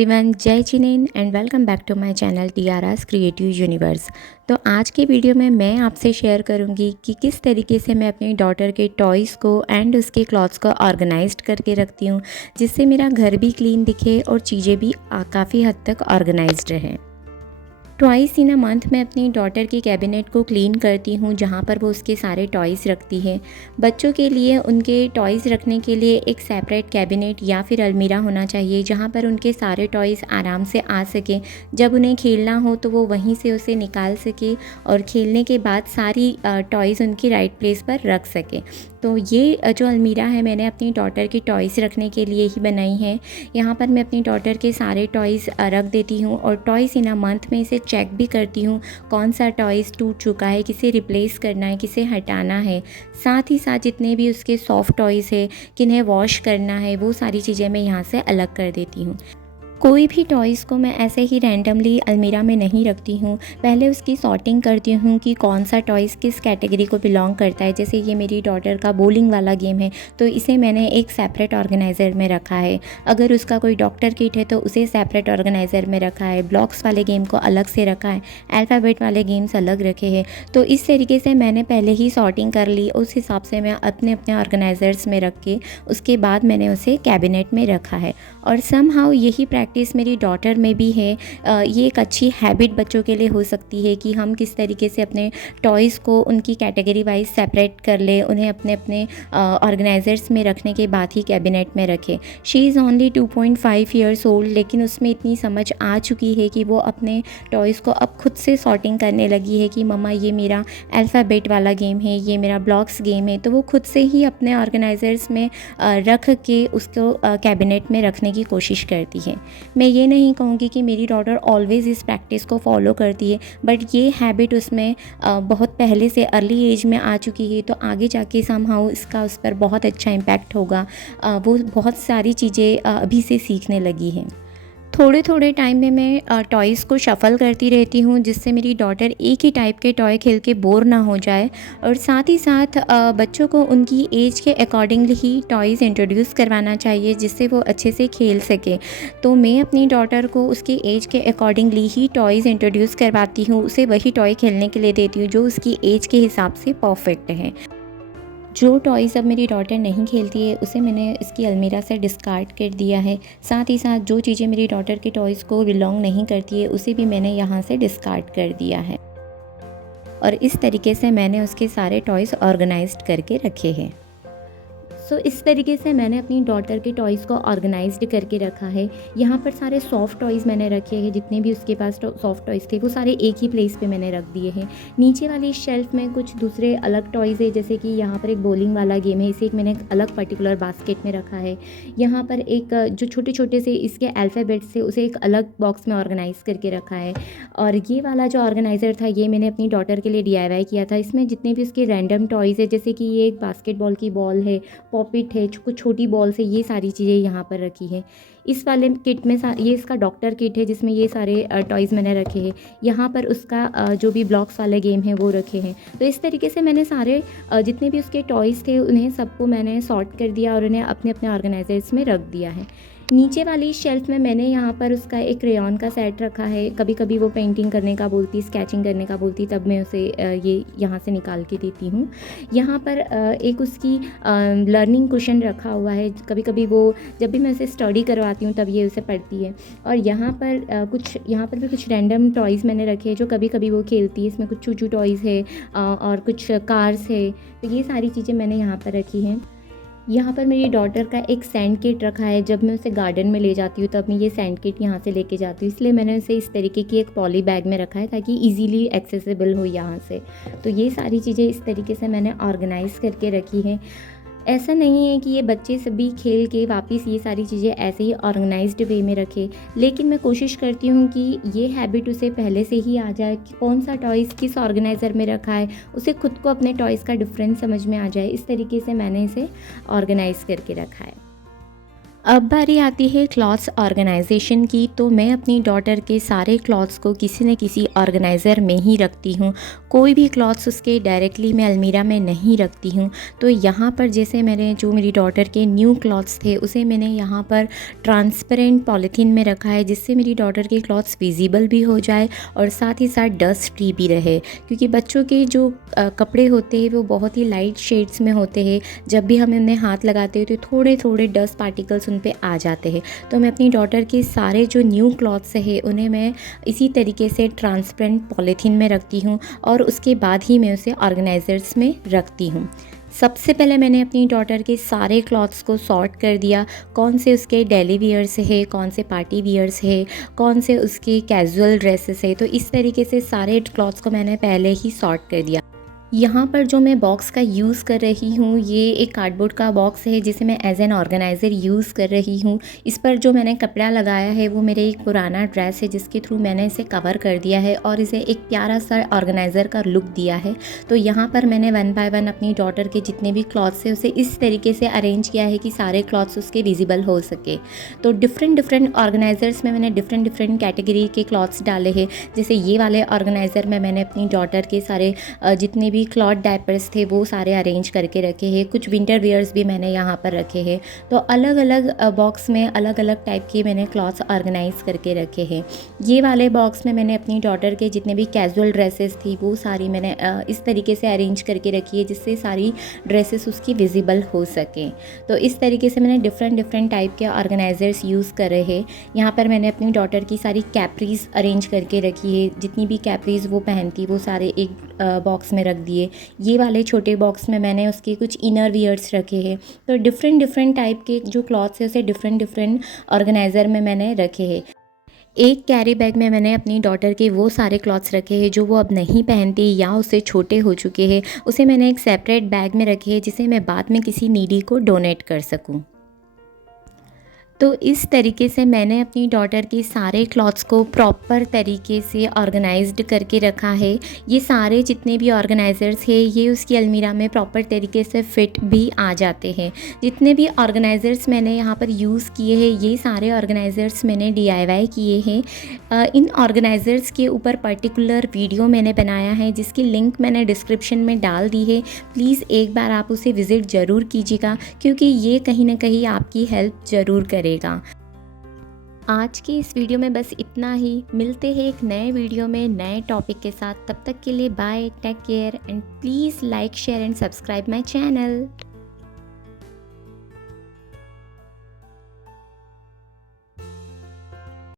Everyone, जय जिनेन and welcome back to my channel Tiara's Creative Universe. तो आज की वीडियो में मैं आपसे शेयर करूंगी कि किस तरीके से मैं अपनी डॉटर के टॉयज़ को एंड उसके क्लॉथ्स को ऑर्गेनाइज्ड करके रखती हूँ, जिससे मेरा घर भी क्लीन दिखे और चीज़ें भी काफ़ी हद तक ऑर्गेनाइज्ड रहें। ट्वाइस इन अ मंथ मैं अपनी डॉटर की कैबिनेट को क्लीन करती हूँ, जहाँ पर वो उसके सारे टॉयज़ रखती है। बच्चों के लिए उनके टॉयज़ रखने के लिए एक सेपरेट कैबिनेट या फिर अलमीरा होना चाहिए, जहाँ पर उनके सारे टॉयज़ आराम से आ सकें। जब उन्हें खेलना हो तो वो वहीं से उसे निकाल सके और खेलने के बाद सारी टॉयज़ उनकी राइट प्लेस पर रख सके। तो ये जो अलमीरा है मैंने अपनी डॉटर की टॉयज़ रखने के लिए ही बनाई है। यहाँ पर मैं अपनी डॉटर के सारे टॉयज़ रख देती हूँ और टॉयज़ इन अ मंथ में इसे चेक भी करती हूँ कौन सा टॉयज़ टूट चुका है, किसे रिप्लेस करना है, किसे हटाना है। साथ ही साथ जितने भी उसके सॉफ्ट टॉयज़ है किन्हें वॉश करना है, वो सारी चीज़ें मैं यहाँ से अलग कर देती हूँ। कोई भी टॉयज़ को मैं ऐसे ही रैंडमली अलमीरा में नहीं रखती हूँ। पहले उसकी सॉर्टिंग करती हूँ कि कौन सा टॉयज़ किस कैटेगरी को बिलोंग करता है। जैसे ये मेरी डॉटर का बोलिंग वाला गेम है, तो इसे मैंने एक सेपरेट ऑर्गेनाइज़र में रखा है। अगर उसका कोई डॉक्टर किट है तो उसे सेपरेट ऑर्गेनाइज़र में रखा है। ब्लॉक्स वाले गेम को अलग से रखा है, अल्फ़ाबेट वाले गेम्स अलग रखे हैं। तो इस तरीके से मैंने पहले ही सॉर्टिंग कर ली, उस हिसाब से मैं अपने अपने ऑर्गेनाइज़र्स में रख के उसके बाद मैंने उसे कैबिनेट में रखा है। और समहाउ यही प्रैक्टिस मेरी डॉटर में भी है। ये एक अच्छी हैबिट बच्चों के लिए हो सकती है कि हम किस तरीके से अपने टॉयज़ को उनकी कैटेगरी वाइज सेपरेट कर ले, उन्हें अपने अपने ऑर्गेनाइज़र्स में रखने के बाद ही कैबिनेट में रखें। She is only 2.5 years old, लेकिन उसमें इतनी समझ आ चुकी है कि वो अपने टॉयज़ को अब खुद से सॉर्टिंग करने लगी है कि मम्मा ये मेरा अल्फ़ाबेट वाला गेम है, ये मेरा ब्लॉक्स गेम है। तो वो खुद से ही अपने ऑर्गेनाइज़र्स में रख के उसको कैबिनेट में रखने की कोशिश करती है। मैं ये नहीं कहूँगी कि मेरी डॉटर ऑलवेज़ इस प्रैक्टिस को फॉलो करती है, बट ये हैबिट उसमें बहुत पहले से अर्ली एज में आ चुकी है। तो आगे जाके समहाउ इसका उस पर बहुत अच्छा इम्पैक्ट होगा। वो बहुत सारी चीज़ें अभी से सीखने लगी है। थोड़े थोड़े टाइम में मैं टॉयज़ को शफ़ल करती रहती हूँ, जिससे मेरी डॉटर एक ही टाइप के टॉय खेल के बोर ना हो जाए। और साथ ही साथ बच्चों को उनकी एज के अकॉर्डिंगली ही टॉयज़ इंट्रोड्यूस करवाना चाहिए, जिससे वो अच्छे से खेल सके। तो मैं अपनी डॉटर को उसकी एज के अकॉर्डिंगली ही टॉयज़ इंट्रोड्यूस करवाती हूँ, उसे वही टॉय खेलने के लिए देती हूँ जो उसकी एज के हिसाब से परफेक्ट है। जो टॉयज़ अब मेरी डॉटर नहीं खेलती है उसे मैंने इसकी अलमीरा से डिस्कार्ड कर दिया है। साथ ही साथ जो चीज़ें मेरी डॉटर के टॉयज़ को बिलोंग नहीं करती है उसे भी मैंने यहाँ से डिस्कार्ड कर दिया है। और इस तरीके से मैंने उसके सारे टॉयज़ ऑर्गेनाइज्ड करके रखे हैं। सो इस तरीके से मैंने अपनी डॉटर के टॉयज़ को ऑर्गेनाइज्ड करके रखा है। यहाँ पर सारे सॉफ्ट टॉयज़ मैंने रखे हैं, जितने भी उसके पास सॉफ्ट टॉयज़ थे वो सारे एक ही प्लेस पे मैंने रख दिए हैं। नीचे वाली शेल्फ़ में कुछ दूसरे अलग टॉयज़ है, जैसे कि यहाँ पर एक बॉलिंग वाला गेम है, इसे एक मैंने अलग पर्टिकुलर बास्केट में रखा है। यहाँ पर एक जो छोटे छोटे से इसके अल्फ़ाबेट्स थे उसे एक अलग बॉक्स में ऑर्गेनाइज़ करके रखा है। और ये वाला जो ऑर्गेनाइज़र था ये मैंने अपनी डॉटर के लिए DIY किया था। इसमें जितने भी उसके रैंडम टॉयज़ है, जैसे कि ये एक बास्केटबॉल की बॉल है, पॉपिट है, कुछ छोटी बॉल से, ये सारी चीज़ें यहाँ पर रखी है। इस वाले किट में ये इसका डॉक्टर किट है, जिसमें ये सारे टॉयज़ मैंने रखे हैं। यहाँ पर उसका जो भी ब्लॉक्स वाले गेम है वो रखे हैं। तो इस तरीके से मैंने सारे जितने भी उसके टॉयज़ थे उन्हें सबको मैंने सॉर्ट कर दिया और उन्हें अपने अपने ऑर्गेनाइजर्स में रख दिया है। नीचे वाली शेल्फ में मैंने यहाँ पर उसका एक क्रेयॉन का सेट रखा है। कभी कभी वो पेंटिंग करने का बोलती, स्केचिंग करने का बोलती, तब मैं उसे ये यहाँ से निकाल के देती हूँ। यहाँ पर एक उसकी लर्निंग कुशन रखा हुआ है। कभी कभी वो, जब भी मैं उसे स्टडी करवाती हूँ तब ये उसे पढ़ती है। और यहाँ पर यहाँ पर भी कुछ रैंडम टॉयज़ मैंने रखे हैं जो कभी कभी वो खेलती है। इसमें कुछ चूचू टॉयज़ है और कुछ कार्स है। तो ये सारी चीज़ें मैंने यहाँ पर रखी हैं। यहाँ पर मेरी डॉटर का एक सैंड किट रखा है। जब मैं उसे गार्डन में ले जाती हूँ तब मैं ये सैंड किट यहाँ से लेके जाती हूँ, इसलिए मैंने उसे इस तरीके की एक पॉली बैग में रखा है ताकि इजीली एक्सेसिबल हो यहाँ से। तो ये सारी चीज़ें इस तरीके से मैंने ऑर्गेनाइज़ करके रखी हैं। ऐसा नहीं है कि ये बच्चे सभी खेल के वापस ये सारी चीज़ें ऐसे ही ऑर्गेनाइज्ड वे में रखे, लेकिन मैं कोशिश करती हूँ कि ये हैबिट उसे पहले से ही आ जाए कि कौन सा टॉयज़ किस ऑर्गेनाइज़र में रखा है, उसे खुद को अपने टॉयज़ का डिफरेंस समझ में आ जाए। इस तरीके से मैंने इसे ऑर्गेनाइज़ करके रखा है। अब बारी आती है क्लॉथ्स ऑर्गेनाइजेशन की। तो मैं अपनी डॉटर के सारे क्लॉथ्स को किसी न किसी ऑर्गेनाइज़र में ही रखती हूँ। कोई भी क्लॉथ्स उसके डायरेक्टली मैं अलमीरा में नहीं रखती हूँ। तो यहाँ पर जैसे मैंने जो मेरी डॉटर के न्यू क्लॉथ्स थे उसे मैंने यहाँ पर ट्रांसपेरेंट पॉलीथीन में रखा है, जिससे मेरी डॉटर के क्लॉथ्स विजिबल भी हो जाए और साथ ही साथ डस्ट फ्री भी रहे, क्योंकि बच्चों के जो कपड़े होते हैं वो बहुत ही लाइट शेड्स में होते हैं। जब भी हम उन्हें हाथ लगाते हैं तो थोड़े थोड़े डस्ट पार्टिकल्स उन पे आ जाते हैं। तो मैं अपनी डॉटर के सारे जो न्यू क्लॉथ्स हैं उन्हें मैं इसी तरीके से ट्रांसपेरेंट पॉलीथीन में रखती हूँ और उसके बाद ही मैं उसे ऑर्गेनाइजर्स में रखती हूँ। सबसे पहले मैंने अपनी डॉटर के सारे क्लॉथ्स को सॉर्ट कर दिया, कौन से उसके डेली वियर्स है, कौन से पार्टी वियर्स है, कौन से उसके कैजुअल ड्रेसेस है। तो इस तरीके से सारे क्लॉथ्स को मैंने पहले ही सॉर्ट कर दिया। यहाँ पर जो मैं बॉक्स का यूज़ कर रही हूँ ये एक कार्डबोर्ड का बॉक्स है, जिसे मैं एज एन ऑर्गेनाइज़र यूज़ कर रही हूँ। इस पर जो मैंने कपड़ा लगाया है वो मेरे एक पुराना ड्रेस है, जिसके थ्रू मैंने इसे कवर कर दिया है और इसे एक प्यारा सा ऑर्गेनाइज़र का लुक दिया है। तो यहाँ पर मैंने वन बाय वन अपनी डॉटर के जितने भी क्लॉथ्स है उसे इस तरीके से अरेंज किया है कि सारे क्लॉथ्स उसके विजिबल हो सके। तो डिफरेंट डिफरेंट ऑर्गेनाइज़र्स में मैंने डिफरेंट डिफरेंट कैटेगरी के क्लॉथ्स डाले हैं। जैसे ये वाले ऑर्गेनाइज़र में मैंने अपनी डॉटर के सारे जितने भी क्लॉथ डायपर्स थे वो सारे अरेंज करके रखे हैं। कुछ विंटर वियर्स भी मैंने यहाँ पर रखे हैं। तो अलग अलग बॉक्स में अलग अलग टाइप के मैंने क्लॉथ्स ऑर्गेनाइज करके रखे हैं। ये वाले बॉक्स में मैंने अपनी डॉटर के जितने भी कैजुअल ड्रेसेस थी वो सारी मैंने इस तरीके से अरेंज करके रखी है, जिससे सारी ड्रेसेस उसकी विजिबल हो सकें। तो इस तरीके से मैंने डिफरेंट डिफरेंट टाइप के ऑर्गेनाइजर्स यूज़ करे हैं। यहाँ पर मैंने अपनी डॉटर की सारी कैप्रीज अरेंज करके रखी है। जितनी भी कैप्रीज वो पहनती वो सारे एक बॉक्स में रख दिए। ये वाले छोटे बॉक्स में मैंने उसके कुछ इनर वियर्स रखे हैं। तो डिफरेंट डिफरेंट टाइप के जो क्लॉथ्स है उसे डिफरेंट डिफरेंट ऑर्गेनाइज़र में मैंने रखे हैं। एक कैरी बैग में मैंने अपनी डॉटर के वो सारे क्लॉथ्स रखे हैं जो वो अब नहीं पहनती या उससे छोटे हो चुके हैं। उसे मैंने एक सेपरेट बैग में रखे हैं, जिसे मैं बाद में किसी नीडी को डोनेट कर सकूं। तो इस तरीके से मैंने अपनी डॉटर के सारे क्लॉथ्स को प्रॉपर तरीके से ऑर्गेनाइज्ड करके रखा है। ये सारे जितने भी ऑर्गेनाइज़र्स हैं ये उसकी अलमीरा में प्रॉपर तरीके से फिट भी आ जाते हैं। जितने भी ऑर्गेनाइज़र्स मैंने यहाँ पर यूज़ किए हैं ये सारे ऑर्गेनाइज़र्स मैंने DIY किए हैं। इन ऑर्गेनाइज़र्स के ऊपर पर्टिकुलर वीडियो मैंने बनाया है, जिसकी लिंक मैंने डिस्क्रिप्शन में डाल दी है। प्लीज़ एक बार आप उसे विज़िट ज़रूर कीजिएगा, क्योंकि ये कहीं ना कहीं आपकी हेल्प ज़रूर करेगा। आज की इस वीडियो में बस इतना ही। मिलते हैं एक नए वीडियो में नए टॉपिक के साथ। तब तक के लिए bye, take care and please like, share and subscribe my channel.